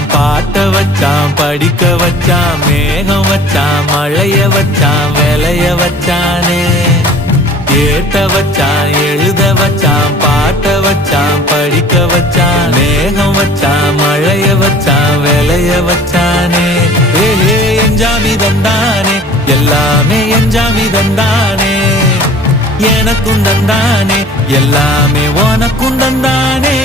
வச்சான் பாட்ட வச்சான் படிக்க வச்சான் மேகம் வச்சான் மழைய வச்சான் விளைய வச்சானே ஏத்த வச்சான் எழுத வச்சான் பாட்ட வச்சான் படிக்க வச்சான் மேகம் வச்சான் மழைய வச்சான் விளைய வச்சானே ஏ எஞ்சாமி தந்தானே எல்லாமே எஞ்சாமி தந்தானே எனக்கும் தந்தானே எல்லாமே உனக்கும் தந்தானே